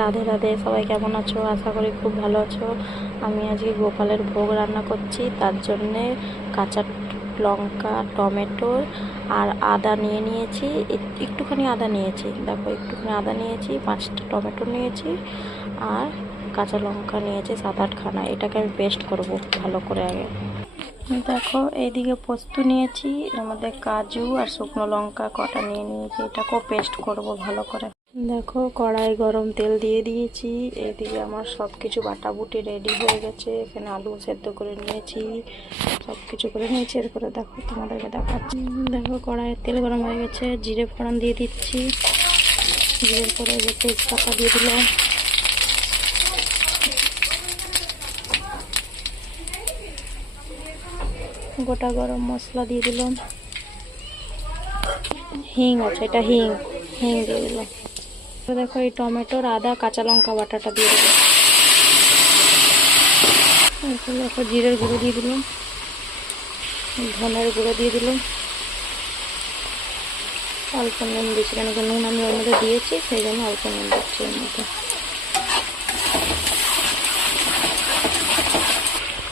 রাধে রাধে, সবাই কেমন আছো? আশা করি খুব ভালো আছো। আমি আজকে গোপালের ভোগ রান্না করছি, তার জন্যে কাঁচা লঙ্কা, টমেটো আর আদা নিয়েছি। একটুখানি আদা নিয়েছি, দেখো একটুখানি আদা নিয়েছি, 5টা টমেটো নিয়েছি আর কাঁচা লঙ্কা নিয়েছি 7-8খানা। এটাকে আমি পেস্ট করব ভালো করে আগে। দেখো এইদিকে পোস্ত নিয়েছি, এর মধ্যে কাজু আর শুকনো লঙ্কা কটা নিয়েছি, এটাকেও পেস্ট করব ভালো করে। দেখো কড়াই গরম তেল দিয়ে দিয়েছি। এইদিকে আমার সব কিছু বাটাবুটি রেডি হয়ে গেছে। এখানে আলু সেদ্ধ করে নিয়েছি, সব কিছু করে নিয়েছি। এরপরে দেখো তোমাদেরকে দেখাচ্ছি। দেখো কড়াইয়ের তেল গরম হয়ে গেছে, জিরে ফোড়ন দিয়ে দিচ্ছি। জিরের পরে যে তেজপাতা দিয়ে দিলাম, গোটা গরম মশলা দিয়ে দিলাম, হিং আছে, এটা হিং হিং দিয়ে দিলাম। দেখো এই টমেটোর, আদা, কাঁচা লঙ্কা বাটাটা দিয়ে দেবো। দেখো জিরের গুঁড়ো দিয়ে দিলাম, ধনের গুঁড়ো দিয়ে দিলাম, অল্প নুন দিচ্ছি, কেন কি নুন আমি ওর মধ্যে দিয়েছি, সেই জন্য অল্প নুন দিচ্ছি এর মধ্যে।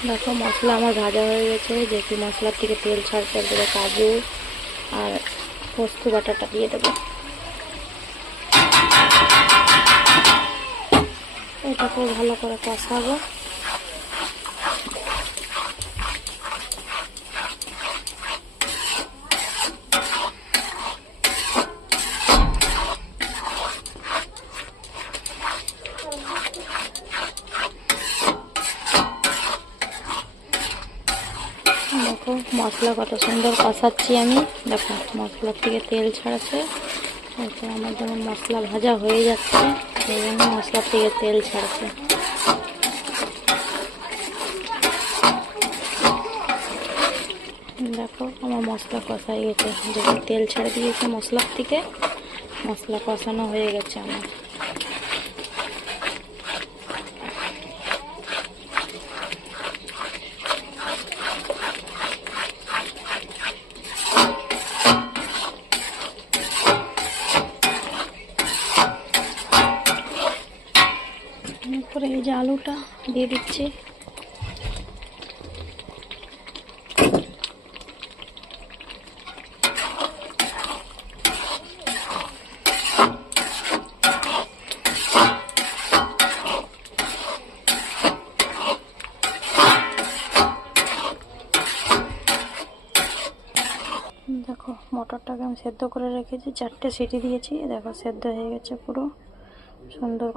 দেখো মশলা আমার ভাজা হয়ে গেছে, যেহেতু মশলার থেকে তেল ছাড়তে দেবো, কাজু আর পোস্ত বাটাটা দিয়ে দেবো। এটাকে ভালো করে কষাবো। দেখো মশলা কত সুন্দর কষাচ্ছি আমি, দেখো মশলার থেকে তেল ছাড়াচ্ছে। তারপর আমার যেমন মশলা ভাজা হয়ে যাচ্ছে, সেই জন্য মশলার থেকে তেল ছাড়ছে। দেখো আমার মশলা কষা হয়ে গেছে, যখন তেল ছেড়ে দিয়েছে মশলার থেকে, মশলা কষানো হয়ে গেছে আমার। এরপরে এই যে আলুটা দিয়ে দিচ্ছি। দেখো মটরটাকে আমি সেদ্ধ করে রেখেছি, 4টে সিটি দিয়েছি, দেখো সেদ্ধ হয়ে গেছে পুরো সুন্দর।